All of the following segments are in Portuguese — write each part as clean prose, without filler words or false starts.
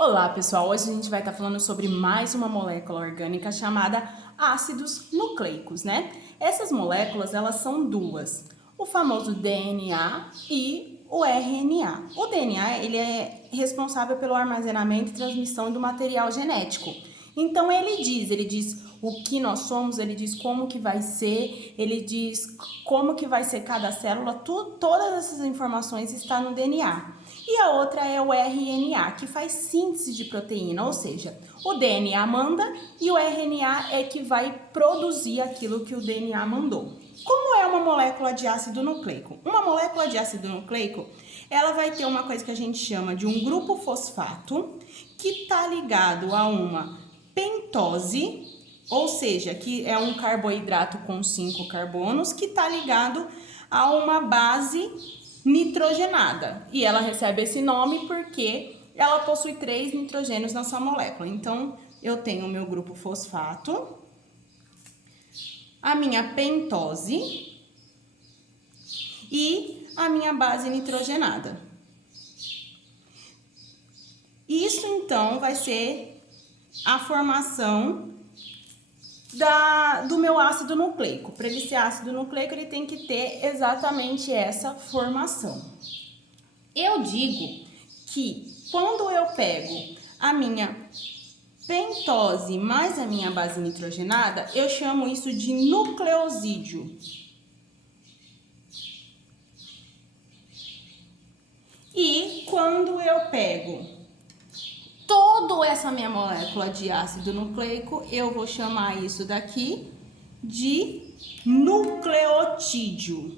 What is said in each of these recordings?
Olá pessoal, hoje a gente vai estar falando sobre mais uma molécula orgânica chamada ácidos nucleicos, né? Essas moléculas, elas são duas, o famoso DNA e o RNA. O DNA, ele é responsável pelo armazenamento e transmissão do material genético. Então ele diz o que nós somos, ele diz como que vai ser, ele diz como que vai ser cada célula, todas essas informações estão no DNA. E a outra é o RNA, que faz síntese de proteína, ou seja, o DNA manda e o RNA é que vai produzir aquilo que o DNA mandou. Como é uma molécula de ácido nucleico? Uma molécula de ácido nucleico, ela vai ter uma coisa que a gente chama de um grupo fosfato, que está ligado a uma pentose, ou seja, que é um carboidrato com 5 carbonos, que está ligado a uma base nitrogenada. E ela recebe esse nome porque ela possui 3 nitrogênios na sua molécula. Então, eu tenho o meu grupo fosfato, a minha pentose e a minha base nitrogenada. Isso, então, vai ser a formação do meu ácido nucleico. Para ele ser ácido nucleico, ele tem que ter exatamente essa formação. Eu digo que quando eu pego a minha pentose mais a minha base nitrogenada, eu chamo isso de nucleosídeo. E quando eu pego toda essa minha molécula de ácido nucleico, eu vou chamar isso daqui de nucleotídeo.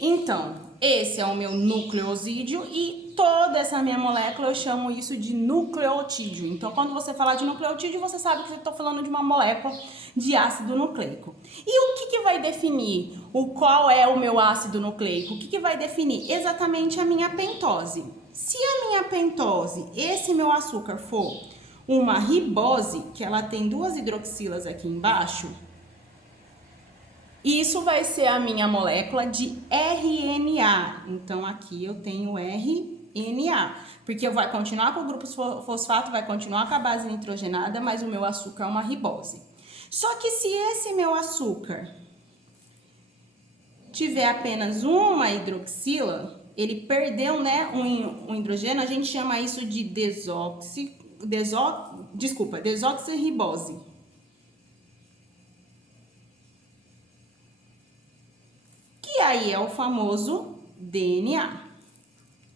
Então, esse é o meu nucleosídeo e toda essa minha molécula eu chamo isso de nucleotídeo. Então, quando você falar de nucleotídeo, você sabe que eu estou falando de uma molécula de ácido nucleico. E o que vai definir qual é o meu ácido nucleico? O que vai definir? Exatamente a minha pentose. Se a minha pentose, esse meu açúcar, for uma ribose, que ela tem 2 hidroxilas aqui embaixo, isso vai ser a minha molécula de RNA. Então, aqui eu tenho RNA, porque vai continuar com o grupo fosfato, vai continuar com a base nitrogenada, mas o meu açúcar é uma ribose. Só que se esse meu açúcar tiver apenas uma hidroxila, ele perdeu, né, um hidrogênio, a gente chama isso de desoxirribose. Que aí é o famoso DNA.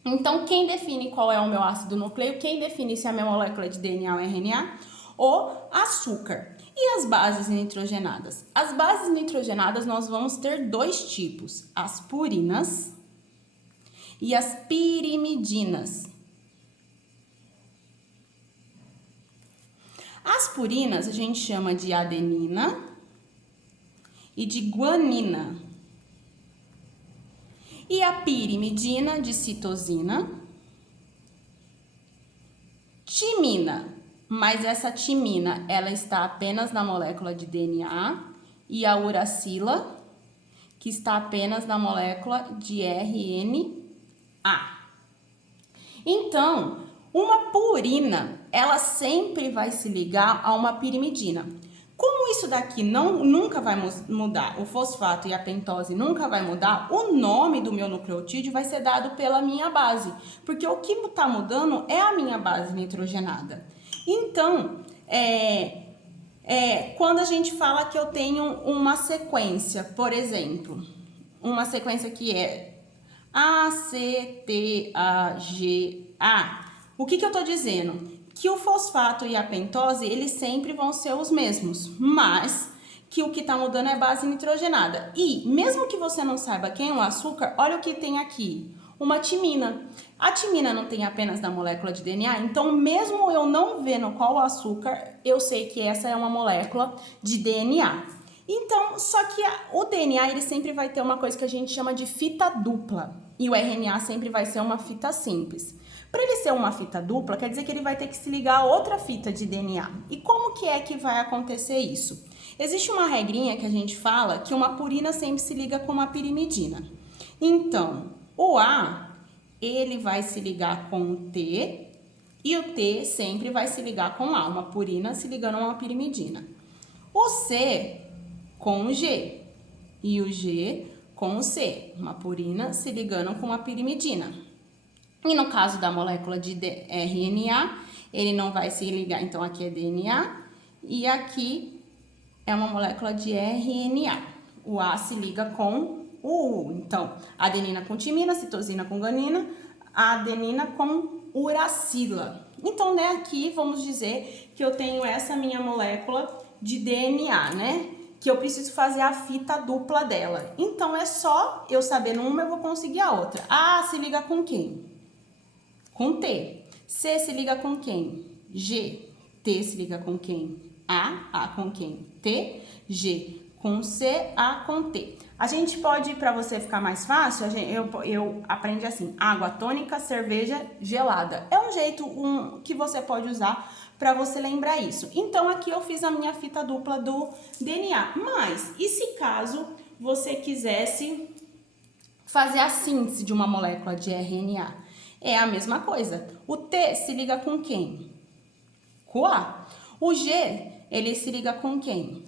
Então, quem define qual é o meu ácido nucleico? Quem define se a minha molécula é de DNA ou RNA? O açúcar. E as bases nitrogenadas? As bases nitrogenadas nós vamos ter 2 tipos, as purinas e as pirimidinas. As purinas a gente chama de adenina e de guanina. E a pirimidina de citosina, timina. Mas essa timina, ela está apenas na molécula de DNA, e a uracila, que está apenas na molécula de RNA. Então, uma purina, ela sempre vai se ligar a uma pirimidina. Como isso daqui nunca vai mudar, o fosfato e a pentose nunca vai mudar, o nome do meu nucleotídeo vai ser dado pela minha base, porque o que está mudando é a minha base nitrogenada. Então, quando a gente fala que eu tenho uma sequência, por exemplo, uma sequência que é ACTAGA, o que eu estou dizendo? Que o fosfato e a pentose, eles sempre vão ser os mesmos, mas que o que está mudando é a base nitrogenada. E mesmo que você não saiba quem é o açúcar, olha o que tem aqui, uma timina. A timina não tem apenas da molécula de DNA, então mesmo eu não vendo qual o açúcar, eu sei que essa é uma molécula de DNA. Então, só que o DNA, ele sempre vai ter uma coisa que a gente chama de fita dupla, e o RNA sempre vai ser uma fita simples. Para ele ser uma fita dupla, quer dizer que ele vai ter que se ligar a outra fita de DNA. E como que é que vai acontecer isso? Existe uma regrinha que a gente fala que uma purina sempre se liga com uma pirimidina. Então, o A, ele vai se ligar com o T, e o T sempre vai se ligar com A, uma purina se ligando a uma pirimidina. O C com o G, e o G com o C, uma purina se ligando com uma pirimidina. E no caso da molécula de RNA, ele não vai se ligar, então aqui é DNA, e aqui é uma molécula de RNA. O A se liga com o U. Então, adenina com timina, citosina com guanina, a adenina com uracila. Então, né, aqui vamos dizer que eu tenho essa minha molécula de DNA, né? Que eu preciso fazer a fita dupla dela. Então, é só eu saber uma, eu vou conseguir a outra. A se liga com quem? Com T. C se liga com quem? G. T se liga com quem? A com quem? T. G com C, A com T. A gente pode, para você ficar mais fácil, eu aprendo assim, água tônica, cerveja gelada. É um jeito que você pode usar para você lembrar isso. Então, aqui eu fiz a minha fita dupla do DNA. Mas, e se caso você quisesse fazer a síntese de uma molécula de RNA? É a mesma coisa. O T se liga com quem? Com o A. O G, ele se liga com quem?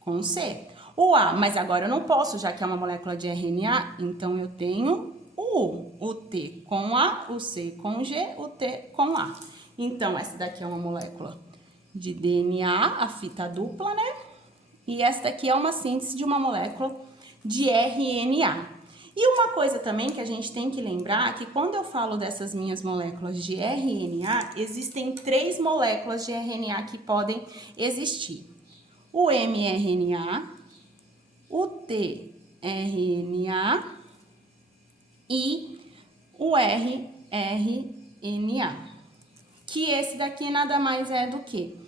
Com o C. O A, mas agora eu não posso, já que é uma molécula de RNA, então eu tenho o U. O T com A, o C com o G, o T com A. Então, essa daqui é uma molécula de DNA, a fita dupla, né? E essa daqui é uma síntese de uma molécula de RNA. E uma coisa também que a gente tem que lembrar, que quando eu falo dessas minhas moléculas de RNA, existem 3 moléculas de RNA que podem existir. O mRNA, o tRNA e o rRNA. Que esse daqui nada mais é do que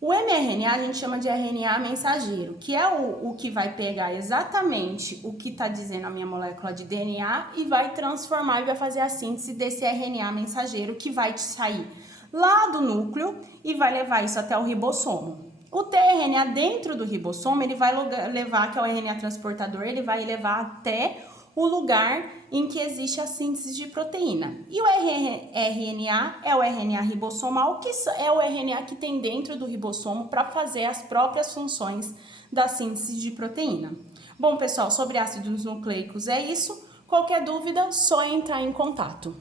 o mRNA, a gente chama de RNA mensageiro, que é o que vai pegar exatamente o que está dizendo a minha molécula de DNA e vai transformar e vai fazer a síntese desse RNA mensageiro que vai sair lá do núcleo e vai levar isso até o ribossomo. O tRNA dentro do ribossomo, ele vai levar, que é o RNA transportador, ele vai levar até o lugar em que existe a síntese de proteína. E o rRNA é o RNA ribossomal, que é o RNA que tem dentro do ribossomo para fazer as próprias funções da síntese de proteína. Bom, pessoal, sobre ácidos nucleicos é isso. Qualquer dúvida, só entrar em contato.